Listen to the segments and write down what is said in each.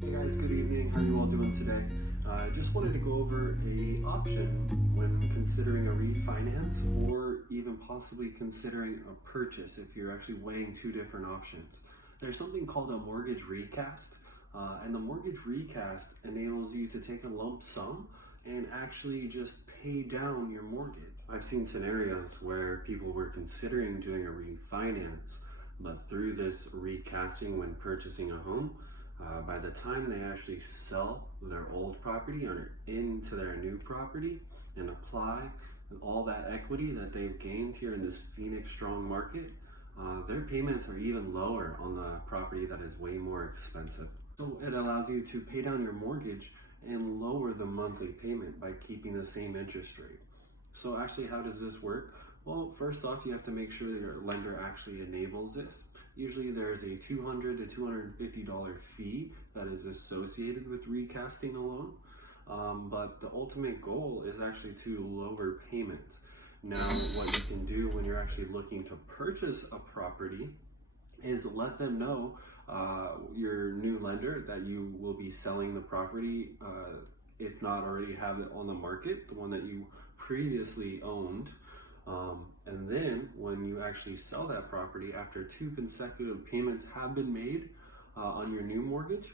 Hey guys, good evening. How are you all doing today? I just wanted to go over a option when considering a refinance or even possibly considering a purchase if you're actually weighing two different options. There's something called a mortgage recast, and the mortgage recast enables you to take a lump sum and actually just pay down your mortgage. I've seen scenarios where people were considering doing a refinance, but through this recasting when purchasing a home, by the time they actually sell their old property or into their new property and apply all that equity that they've gained here in this Phoenix strong market, their payments are even lower on the property that is way more expensive. So it allows you to pay down your mortgage and lower the monthly payment by keeping the same interest rate. So actually, how does this work? Well, first off, you have to make sure that your lender actually enables this. Usually there is a $200 to $250 fee that is associated with recasting a loan. But the ultimate goal is actually to lower payments. Now, what you can do when you're actually looking to purchase a property is let them know, your new lender, that you will be selling the property, if not already have it on the market, the one that you previously owned. And then when you actually sell that property after two consecutive payments have been made on your new mortgage,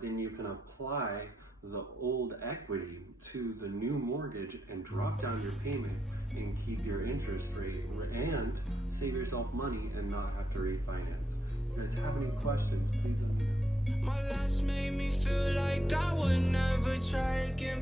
then you can apply the old equity to the new mortgage and drop down your payment and keep your interest rate and save yourself money and not have to refinance. If you guys have any questions, please let me know. My last made me feel like I would never try again.